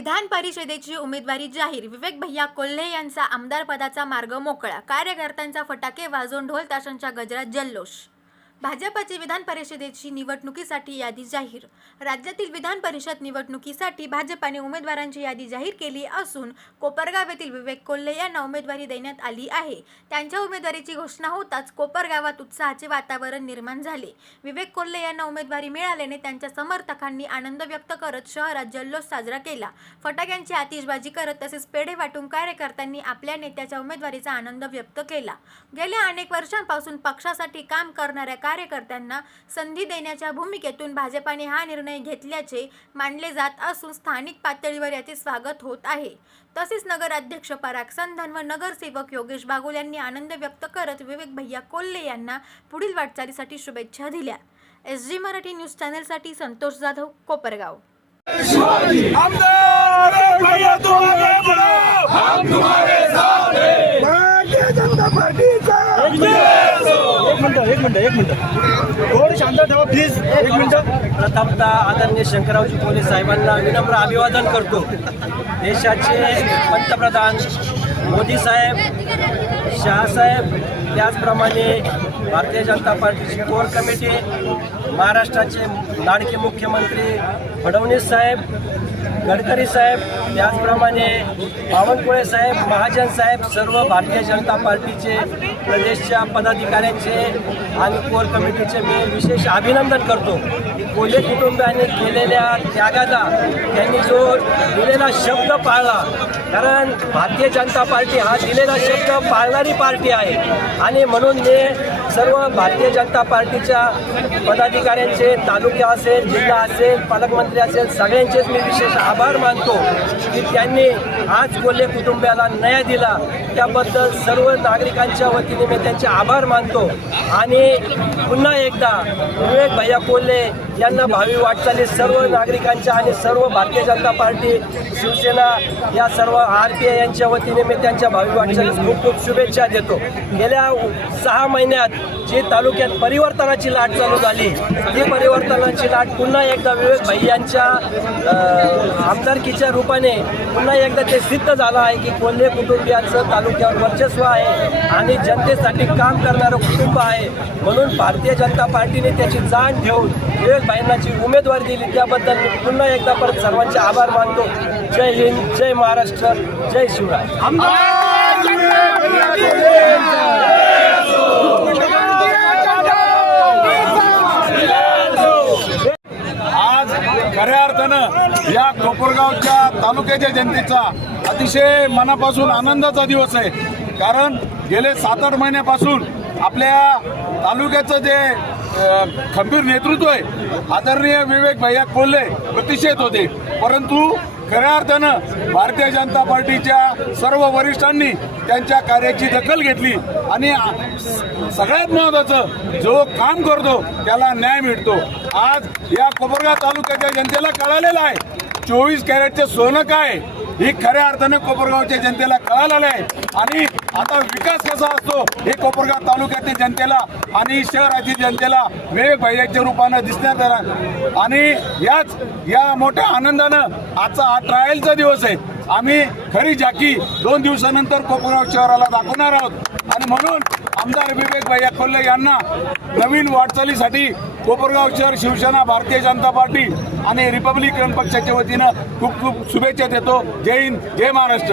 विधान परिषदेची उमेदवारी जाहीर. विवेक भैया कोल्हे यांचा आमदार पदाचा मार्ग मोकळा. कार्यकर्त्यांचा फटाके वाजवून ढोल ताशांच्या गजरात जल्लोष. भाजपची विधान परिषदेची निवडणुकीसाठी यादी जाहीर. राज्यातील विधान परिषद निवडणुकीसाठी भाजपाने उमेदवारांची यादी जाहीर केली असून कोपरगाव येथील विवेक कोल्हे यांना उमेदवारी देण्यात आली आहे. त्यांच्या उमेदवारीची घोषणा होताच कोपरगावात उत्साहाचे वातावरण निर्माण झाले. विवेक कोल्हे यांना उमेदवारी मिळाल्याने त्यांच्या समर्थकांनी आनंद व्यक्त करत शहरात जल्लोष साजरा केला. फटाक्यांची आतिषबाजी करत तसेच पेढे वाटून कार्यकर्त्यांनी आपल्या नेत्याच्या उमेदवारीचा आनंद व्यक्त केला. गेल्या अनेक वर्षांपासून पक्षासाठी काम करणाऱ्या कार्यकर्त्यांना संधी देण्याच्या भूमिकेतून भाजपाने हा निर्णय घेतल्याचे मानले जात असून स्थानिक पातळीवर याचे स्वागत होत आहे. तसेच नगराध्यक्ष पराग संधान व नगरसेवक योगेश बागुल यांनी आनंद व्यक्त करत विवेक भैया कोल्हे यांना पुढील वाटचालीसाठी शुभेच्छा दिल्या. SG मराठी न्यूज चॅनलसाठी संतोष जाधव, कोपरगाव. एक मिनिट थोडं शांत ठेवा प्लीज. एक मिनिट. प्रथमतः आदरणीय शंकररावजी कोल्हे साहेबांना विनम्र अभिवादन करतो. देशाचे पंतप्रधान मोदी साहेब, शहा साहेब, त्याचप्रमाणे भारतीय जनता पार्टीची कोर कमिटी, महाराष्ट्राचे लाडके मुख्यमंत्री फडणवीस साहेब, गडकरी साहेब, त्याचप्रमाणे बावनकुळे साहेब, महाजन साहेब, सर्व भारतीय जनता पार्टीचे प्रदेशच्या पदाधिकाऱ्यांचे आणि कोर कमिटीचे मी विशेष अभिनंदन करतो. कोल्हे कुटुंबाने केलेल्या त्यागाला, त्यांनी जो दिलेला शब्द पाळला, कारण भारतीय जनता पार्टी हा दिलेला शब्द पाळणारी पार्टी आहे आणि म्हणून मी सर्व भारतीय जनता पार्टीच्या पदाधिकाऱ्यांचे, तालुका असेल, जिल्हा असेल, पालकमंत्री असेल, सगळ्यांचेच मी विशेष आभार मानतो की त्यांनी आज कोल्हे कुटुंबाला न्याय दिला. त्याबद्दल सर्व नागरिकांच्या वतीने मी त्यांचे आभार मानतो आणि पुन्हा एकदा विवेक भैया कोल्हे यांना भावी वाटचाली सर्व नागरिकांच्या आणि सर्व भारतीय जनता पार्टी, शिवसेना या सर्व RPI यांच्या वतीने मी त्यांच्या भावी वाटचालीस खूप खूप शुभेच्छा देतो. गेल्या 6 महिन्यात जी तालुक्यात परिवर्तनाची लाट चालू झाली, ती परिवर्तनाची लाट पुन्हा एकदा विवेक भैयांच्या आमदारकीच्या रूपाने पुन्हा एकदा ते सिद्ध झालं आहे की कोल्हे कुटुंबियांचं तालुक्यावर वर्चस्व आहे आणि जनतेसाठी काम करणारं कुटुंब आहे. म्हणून भारतीय जनता पार्टीने त्याची जाण ठेवून विवेक भाईंनाची उमेदवारी दिली. त्याबद्दल मी पुन्हा एकदा परत सर्वांचे आभार मानतो. जय हिंद, जय महाराष्ट्र, जय शिवराय. आज खऱ्या अर्थानं या कोपरगावच्या तालुक्याच्या जनतेचा अतिशय मनापासून आनंदाचा दिवस आहे. कारण गेले 7-8 महिन्यापासून आपल्या तालुक्याचं जे खंबीर नेतृत्व आहे, आदरणीय विवेक भैया कोल्हे प्रतिष्ठित होते. परंतु खऱ्या अर्थानं भारतीय जनता पार्टीच्या सर्व वरिष्ठांनी त्यांच्या कार्याची दखल घेतली आणि सगळ्यात महत्त्वाचं, जो काम करतो त्याला न्याय मिळतो. आज या कोपरगाव तालुक्याच्या जनतेला कळालेलं आहे 24 कॅरेटचे सोनं काय ही खऱ्या अर्थानं कोपरगावच्या जनतेला कळालेलं आहे. आणि आता विकास कसा असतो हे कोपरगाव तालुक्यातील जनतेला आणि शहरातील जनतेला विवेक भैयाच्या रूपानं दिसण्यात आला. आणि या मोठ्या आनंदानं आजचा हा ट्रायलचा दिवस आहे. आम्ही खरी झाकी 2 दिवसानंतर कोपरगाव शहराला दाखवणार आहोत आणि म्हणून आमदार विवेक भैया कोल्हे यांना नवीन वाटचालीसाठी कोपरगाव शहर, शिवसेना, भारतीय जनता पार्टी आणि रिपब्लिकन पक्षाच्या वतीनं खूप खूप शुभेच्छा देतो. जय हिंद, जय महाराष्ट्र.